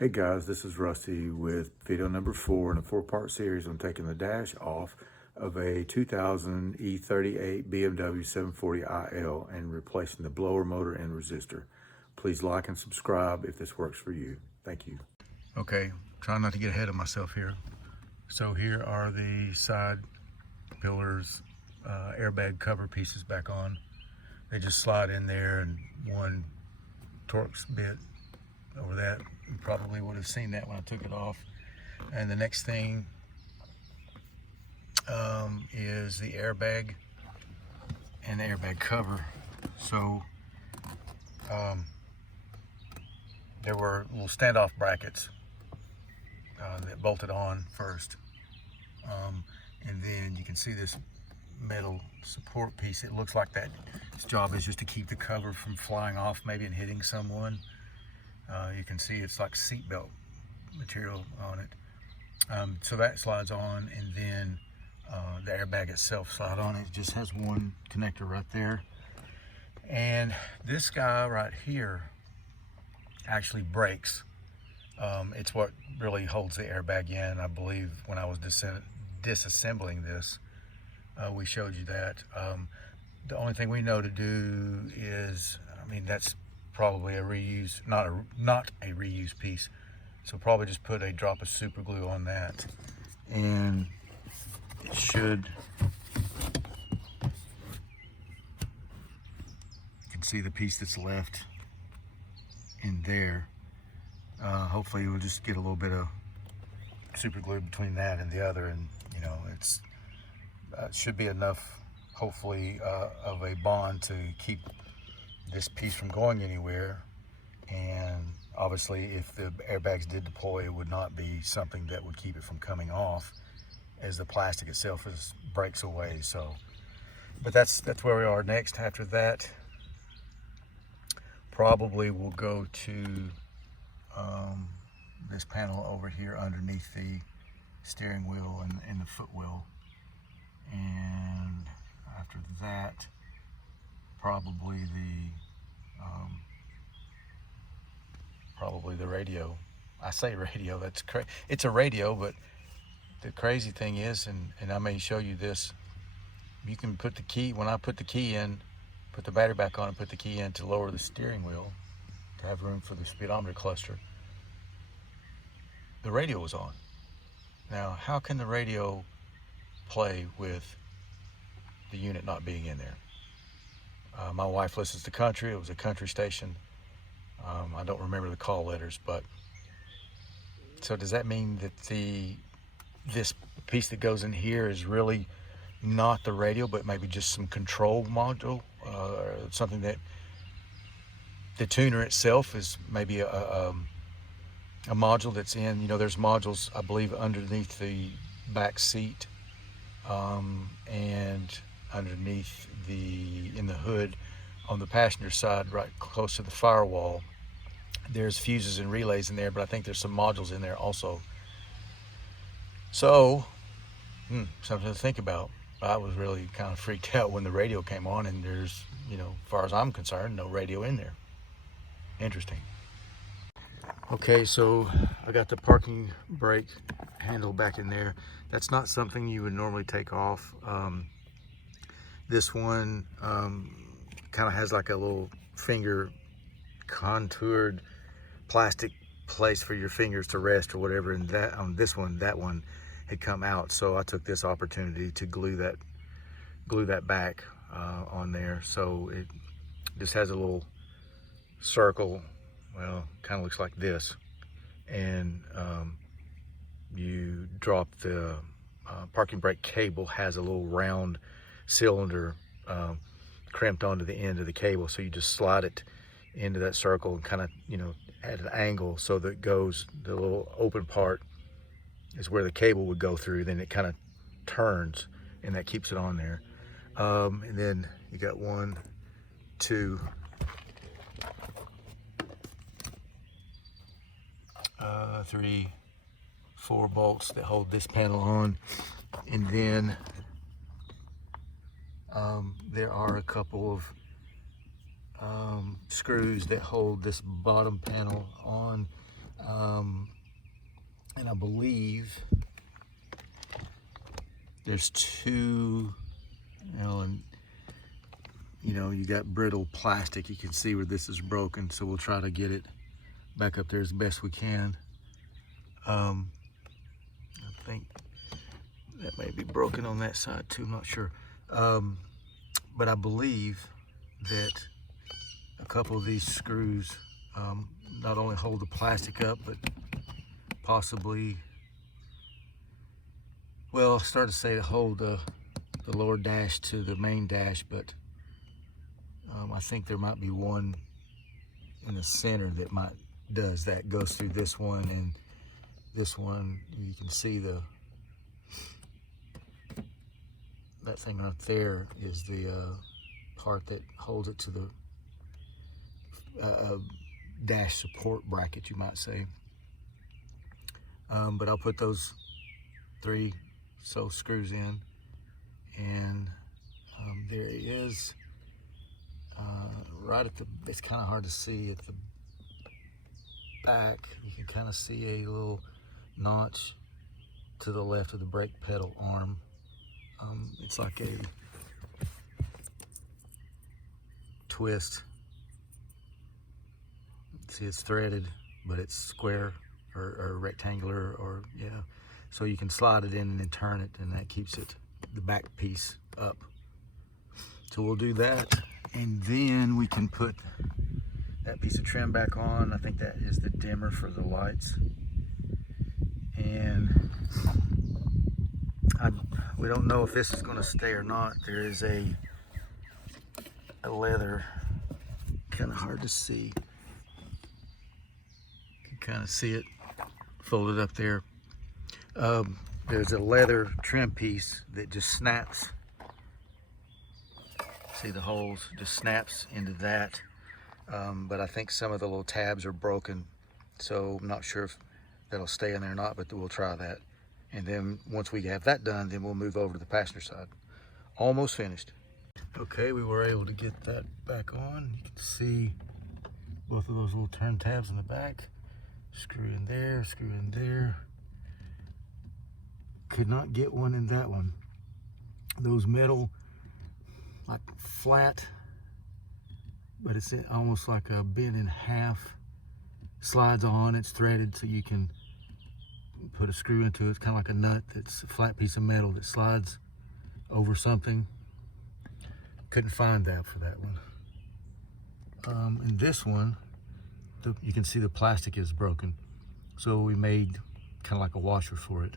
Hey guys, this is Rusty with video number 4 in a 4-part series on taking the dash off of a 2000 E38 BMW 740il and replacing the blower motor and resistor. Please like and subscribe if this works for you. Thank you. Okay, trying not to get ahead of myself here. So here are the side pillars, airbag cover pieces back on. They just slide in there, and one Torx bit over that. You probably would have seen that when I took it off. And the next thing is the airbag and the airbag cover. So there were little standoff brackets that bolted on first, and then you can see this metal support piece. It looks like that its job is just to keep the cover from flying off maybe and hitting someone. You can see it's like seatbelt material on it. So that slides on, and then the airbag itself slides on. It just has one connector right there. And this guy right here actually breaks. It's what really holds the airbag in. I believe when I was disassembling this, we showed you that. The only thing we know to do is, that's probably a reuse, not a reuse piece. So probably just put a drop of super glue on that, and it should, you can see the piece that's left in there. Hopefully we'll just get a little bit of super glue between that and the other, and it should be enough, hopefully, of a bond to keep this piece from going anywhere. And obviously if the airbags did deploy, it would not be something that would keep it from coming off, as the plastic itself breaks away. So, but that's where we are. Next, after that, probably we'll go to this panel over here underneath the steering wheel and the footwell. And after that, probably the radio. I say radio, that's crazy. It's a radio, but the crazy thing is, and I may show you this, you can put the key, when I put the key in, put the battery back on and put the key in to lower the steering wheel to have room for the speedometer cluster, the radio was on. Now, how can the radio play with the unit not being in there? My wife listens to country. It was a country station. I don't remember the call letters, but so does that mean that this piece that goes in here is really not the radio, but maybe just some control module, something that the tuner itself is maybe a module that's in? There's modules, I believe, underneath the back seat, and underneath in the hood on the passenger side, right close to the firewall. There's fuses and relays in there, but I think there's some modules in there also. So something to think about. I was really kind of freaked out when the radio came on, and there's, as far as I'm concerned, no radio in there. Interesting. Okay, so I got the parking brake handle back in there. That's not something you would normally take off. This one kind of has like a little finger contoured plastic place for your fingers to rest or whatever, and that on this one, that one had come out, so I took this opportunity to glue that back on there. So it just has a little circle, well, kind of looks like this, and you drop the parking brake cable, has a little round cylinder crimped onto the end of the cable, so you just slide it into that circle and kind of, at an angle, so that it goes, the little open part is where the cable would go through, then it kind of turns, and that keeps it on there. And then you got 1, 2, 3, 4 bolts that hold this panel on, and then there are a couple of screws that hold this bottom panel on. And I believe there's two, and you got brittle plastic. You can see where this is broken, so we'll try to get it back up there as best we can. I think that may be broken on that side too, I'm not sure. But I believe that a couple of these screws not only hold the plastic up, but possibly, well, I started to say to hold the lower dash to the main dash, but I think there might be one in the center that does that, goes through this one, and this one, you can see that thing right there is the part that holds it to the dash support bracket, you might say. But I'll put those 3 screws in, and there he is, right at the, it's kind of hard to see at the back. You can kind of see a little notch to the left of the brake pedal arm. It's like a twist. See, it's threaded, but it's square or rectangular, or yeah. So you can slide it in and then turn it, and that keeps it, the back piece, up. So we'll do that, and then we can put that piece of trim back on. I think that is the dimmer for the lights. And we don't know if this is going to stay or not. There is a leather, kind of hard to see. You can kind of see it folded up there. There's a leather trim piece that just snaps. See the holes, just snaps into that. But I think some of the little tabs are broken, so I'm not sure if that'll stay in there or not, but we'll try that. And then once we have that done, then we'll move over to the passenger side. Almost finished. Okay, we were able to get that back on. You can see both of those little turn tabs in the back. Screw in there, screw in there. Could not get one in that one. Those metal, like flat, but it's almost like a bent in half. Slides on, it's threaded, so you can put a screw into it. It's kind of like a nut that's a flat piece of metal that slides over something. Couldn't find that for that one. And this one, you can see the plastic is broken, so we made kind of like a washer for it,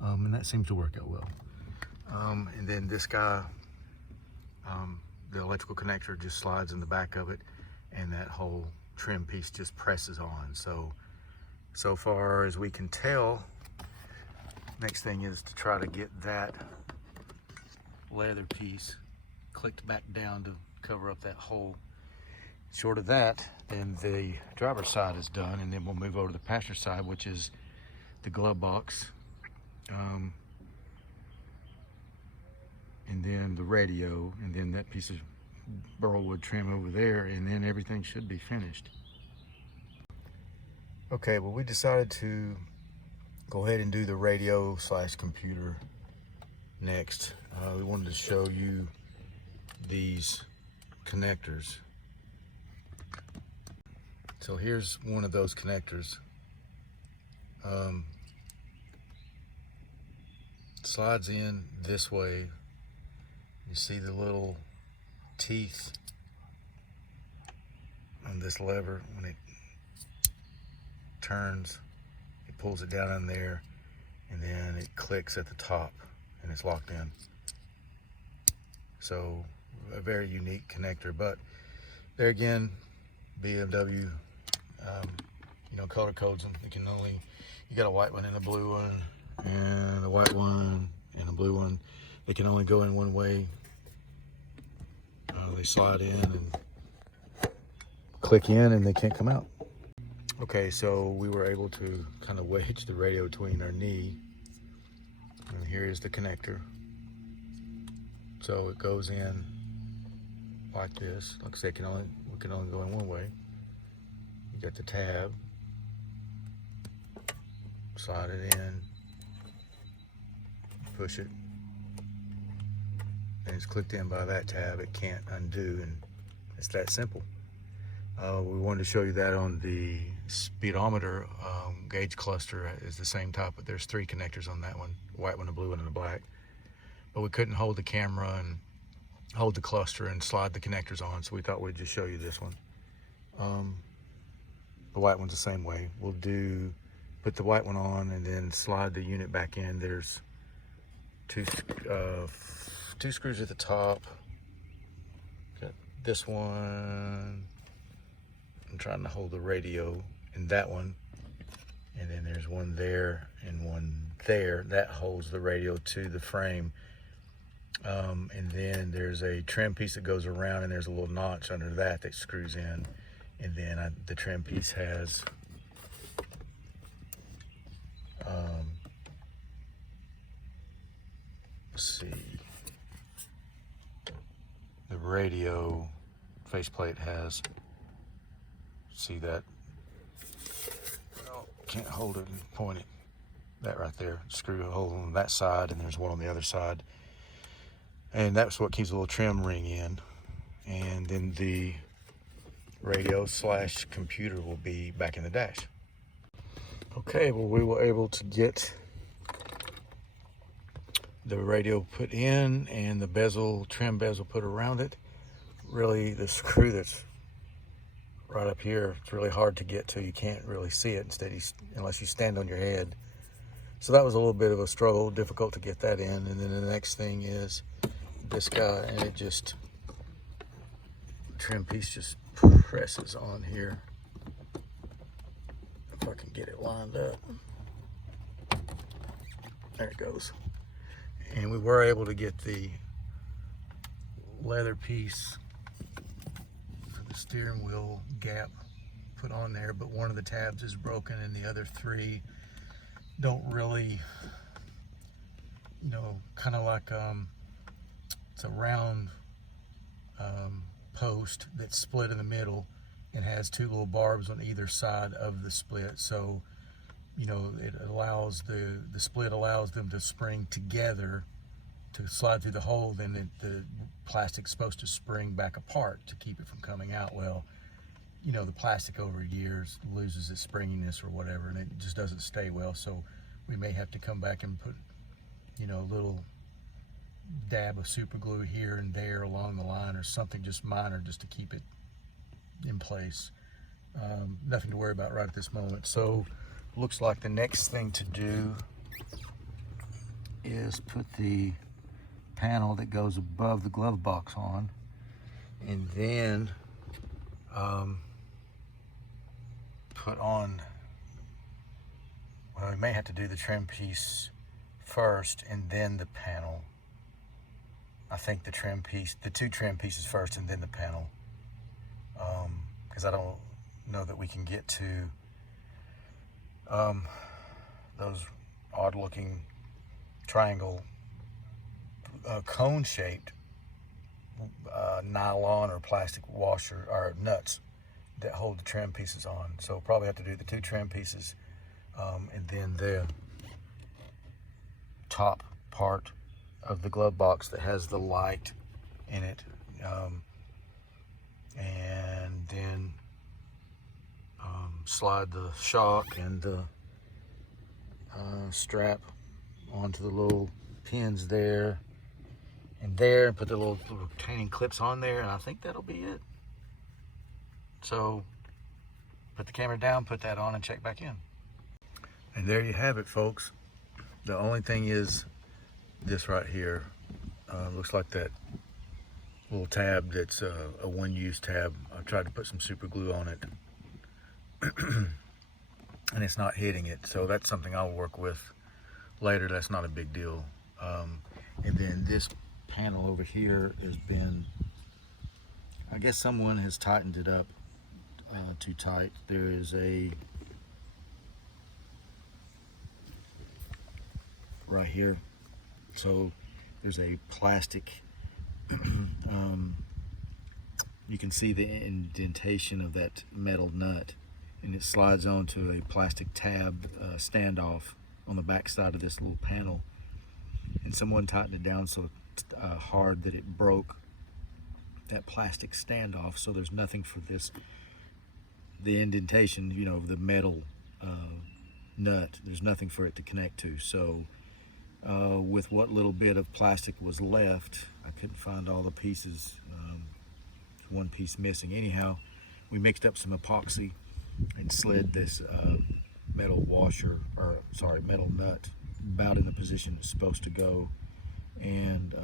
and that seems to work out well. And then this guy, the electrical connector just slides in the back of it, and that whole trim piece just presses on. So far as we can tell, next thing is to try to get that leather piece clicked back down to cover up that hole. Short of that, then the driver's side is done, and then we'll move over to the passenger side, which is the glove box, and then the radio, and then that piece of burlwood trim over there, and then everything should be finished. Okay, well, we decided to go ahead and do the radio / computer next. We wanted to show you these connectors. So here's one of those connectors. Slides in this way. You see the little teeth on this lever. When it turns, it pulls it down in there, and then it clicks at the top, and it's locked in. So a very unique connector, but there again, BMW, color codes them. You got a white one and a blue one, and a white one and a blue one. They can only go in one way. They slide in and click in, and they can't come out. Okay, so we were able to kind of wedge the radio between our knee, and here is the connector. So it goes in like this. Like I say, we can only go in one way. You got the tab, slide it in, push it, and it's clicked in by that tab. It can't undo, and it's that simple. We wanted to show you that on the speedometer gauge cluster is the same type, but there's 3 connectors on that one, a white one, a blue one, and a black. But we couldn't hold the camera and hold the cluster and slide the connectors on, so we thought we'd just show you this one. The white one's the same way. We'll put the white one on and then slide the unit back in. There's two screws at the top. Got this one. I'm trying to hold the radio in that one, and then there's one there and one there that holds the radio to the frame. And then there's a trim piece that goes around, and there's a little notch under that screws in. And then the trim piece has let's see, the radio faceplate has, see that, oh, can't hold it and point it, that right there, screw hole on that side, and there's one on the other side, and that's what keeps a little trim ring in. And then the radio / computer will be back in the dash. Okay, well, we were able to get the radio put in and the trim bezel put around it. Really, the screw that's right up here, it's really hard to get to. You can't really see it unless you stand on your head. So that was a little bit of a struggle, difficult to get that in. And then the next thing is this guy, and it just, trim piece just presses on here. If I can get it lined up. There it goes. And we were able to get the leather piece for the steering wheel gap put on there, but one of the tabs is broken and the other 3 don't really, you know, kind of like it's a round post that's split in the middle and has 2 little barbs on either side of the split. So, you know, it allows the split allows them to spring together to slide through the hole. Then the plastic's supposed to spring back apart to keep it from coming out. Well, you know, the plastic over years loses its springiness or whatever, and it just doesn't stay well. So we may have to come back and put, you know, a little dab of super glue here and there along the line, or something just minor just to keep it in place. Nothing to worry about right at this moment. So looks like the next thing to do is put the panel that goes above the glove box on, and then put on, well, we may have to do the trim piece first and then the panel. I think the 2 trim pieces first and then the panel, because I don't know that we can get to those odd looking triangle cone shaped nylon or plastic washer or nuts that hold the trim pieces on. So probably have to do the 2 trim pieces and then the top part of the glove box that has the light in it, and then slide the shock and the strap onto the little pins there and there, and put the little retaining clips on there, and I think that'll be it. So put the camera down, put that on, and check back in. And there you have it, folks. The only thing is this right here. Looks like that little tab that's a one-use tab. I tried to put some super glue on it and it's not hitting it, so that's something I'll work with later. That's not a big deal. And then this panel over here has been, I guess someone has tightened it up too tight. There is a, right here, so there's a plastic you can see the indentation of that metal nut, and it slides onto a plastic tab standoff on the back side of this little panel, and someone tightened it down so hard that it broke that plastic standoff, so there's nothing for the indentation, you know, the metal nut, there's nothing for it to connect to. So with what little bit of plastic was left, I couldn't find all the pieces, one piece missing. Anyhow, we mixed up some epoxy and slid this metal nut about in the position it's supposed to go, and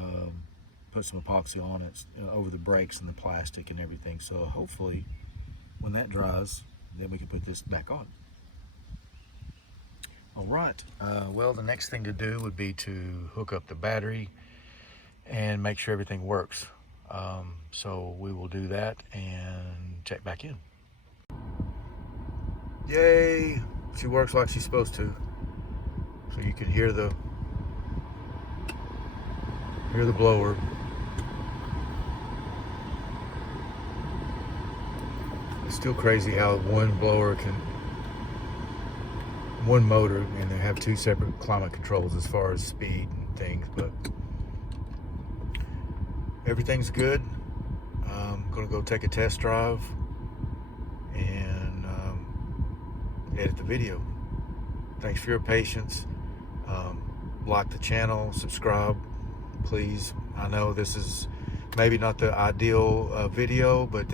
put some epoxy on it over the brakes and the plastic and everything. So hopefully when that dries, then we can put this back on. All right, well, the next thing to do would be to hook up the battery and make sure everything works. So we will do that and check back in. Yay, she works like she's supposed to. So you can hear the blower. It's still crazy how one motor, and they have two separate climate controls as far as speed and things, but everything's good. I'm gonna go take a test drive and edit the video. Thanks for your patience. Like the channel, subscribe, please. I know this is maybe not the ideal video, but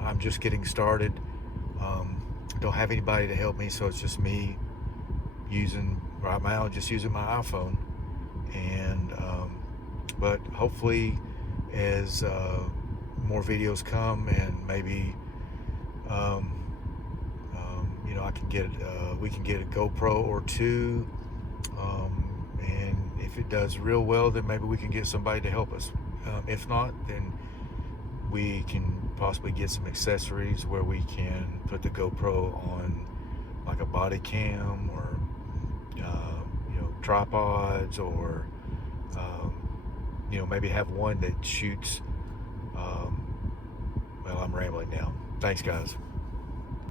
I'm just getting started. Don't have anybody to help me, so it's just me right now just using my iPhone. And but hopefully as more videos come, and maybe you know, we can get a GoPro or two, and if it does real well, then maybe we can get somebody to help us. If not, then we can possibly get some accessories where we can put the GoPro on like a body cam, or you know, tripods, or you know, maybe have one that shoots. Well, I'm rambling now. Thanks, guys.